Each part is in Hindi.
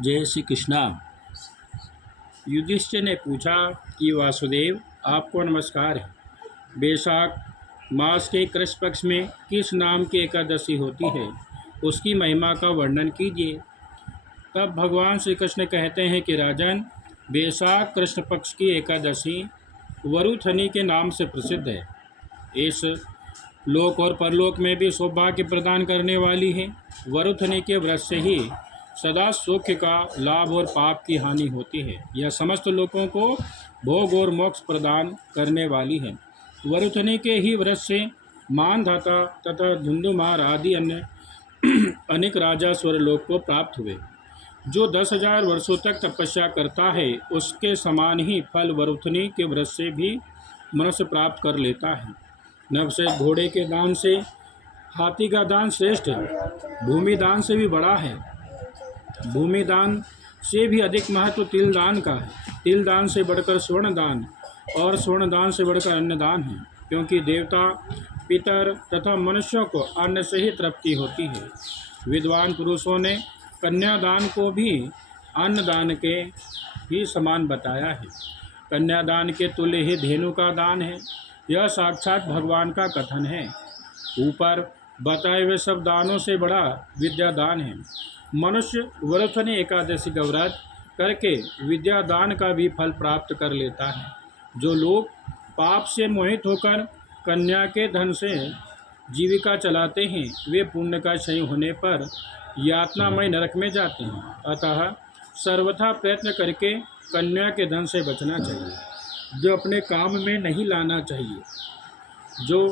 जय श्री कृष्णा। युधिष्ठिर ने पूछा कि वासुदेव, आपको नमस्कार है। बैसाख मास के कृष्ण पक्ष में किस नाम की एकादशी होती है, उसकी महिमा का वर्णन कीजिए। तब भगवान श्री कृष्ण कहते हैं कि राजन, बैसाख कृष्ण पक्ष की एकादशी वरुथनी के नाम से प्रसिद्ध है। इस लोक और परलोक में भी सौभाग्य प्रदान करने वाली है। वरुथनी के व्रत से ही सदा सुख का लाभ और पाप की हानि होती है। यह समस्त लोगों को भोग और मोक्ष प्रदान करने वाली है। वरुथनी के ही व्रत से मानधाता तथा धुंधुमार आदि अन्य अनेक राजा स्वर्गलोक को प्राप्त हुए। जो 10,000 वर्षों तक तपस्या करता है, उसके समान ही फल वरुथनी के व्रत से भी मनुष्य प्राप्त कर लेता है। नव से घोड़े के दान से हाथी का दान श्रेष्ठ है। भूमि दान से भी बड़ा है। भूमि दान से भी अधिक महत्व तिल दान का है। तिल दान से बढ़कर स्वर्ण दान और स्वर्ण दान से बढ़कर अन्न दान है, क्योंकि देवता, पितर तथा मनुष्यों को अन्न से ही तृप्ति होती है। विद्वान पुरुषों ने कन्यादान को भी अन्न दान के ही समान बताया है। कन्यादान के तुल्य ही धेनु का दान है। यह साक्षात भगवान का कथन है। ऊपर बताए हुए सब दानों से बड़ा विद्यादान है। मनुष्य वरुथनी एकादशी का व्रत करके विद्यादान का भी फल प्राप्त कर लेता है। जो लोग पाप से मोहित होकर कन्या के धन से जीविका चलाते हैं, वे पुण्य का क्षय होने पर यातनामय नरक में जाते हैं। अतः सर्वथा प्रयत्न करके कन्या के धन से बचना चाहिए, जो अपने काम में नहीं लाना चाहिए। जो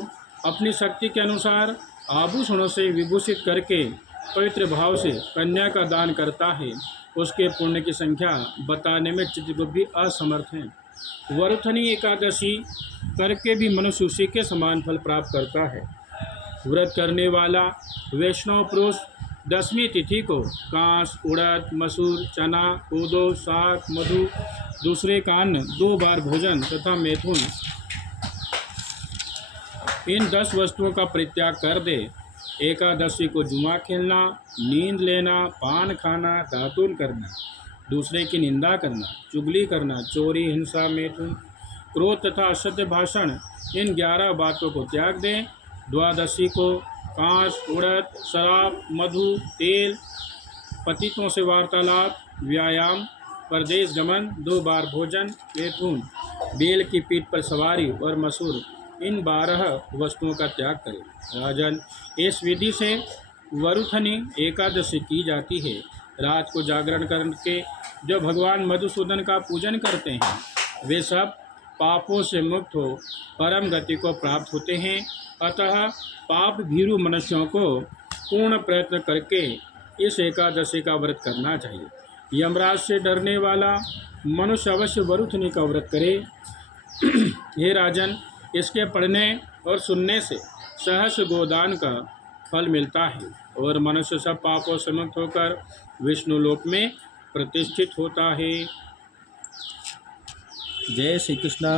अपनी शक्ति के अनुसार आभूषणों से विभूषित करके पवित्र भाव से कन्या का दान करता है, उसके पुण्य की संख्या बताने में चित्रगुप्त भी असमर्थ हैं। वरुथनी एकादशी करके भी मनुष्य उसी के समान फल प्राप्त करता है। व्रत करने वाला वैष्णव पुरुष 10वीं तिथि को कांस, उड़द, मसूर, चना, कोदो, साग, मधु, दूसरे का अन्न, 2 बार भोजन तथा मैथुन, इन 10 वस्तुओं का परित्याग कर दे। एकादशी को जुआ खेलना, नींद लेना, पान खाना, दातून करना, दूसरे की निंदा करना, चुगली करना, चोरी, हिंसा, मैथुन, क्रोध तथा असत्य भाषण, इन 11 बातों को त्याग दें। द्वादशी को कांस, उड़द, शराब, मधु, तेल, पतितों से वार्तालाप, व्यायाम, परदेश गमन, 2 बार भोजन, मैथुन, बेल की पीठ पर सवारी और मसूर, इन 12 वस्तुओं का त्याग करें। राजन, इस विधि से वरुथनी एकादशी की जाती है। रात को जागरण करके जो भगवान मधुसूदन का पूजन करते हैं, वे सब पापों से मुक्त हो परम गति को प्राप्त होते हैं। अतः पाप भीरु मनुष्यों को पूर्ण प्रयत्न करके इस एकादशी का व्रत करना चाहिए। यमराज से डरने वाला मनुष्य अवश्य वरुथनी का व्रत करे। हे राजन, इसके पढ़ने और सुनने से सहस्र गोदान का फल मिलता है और मनुष्य सब पापों से मुक्त होकर विष्णु लोक में प्रतिष्ठित होता है। जय श्री कृष्णा।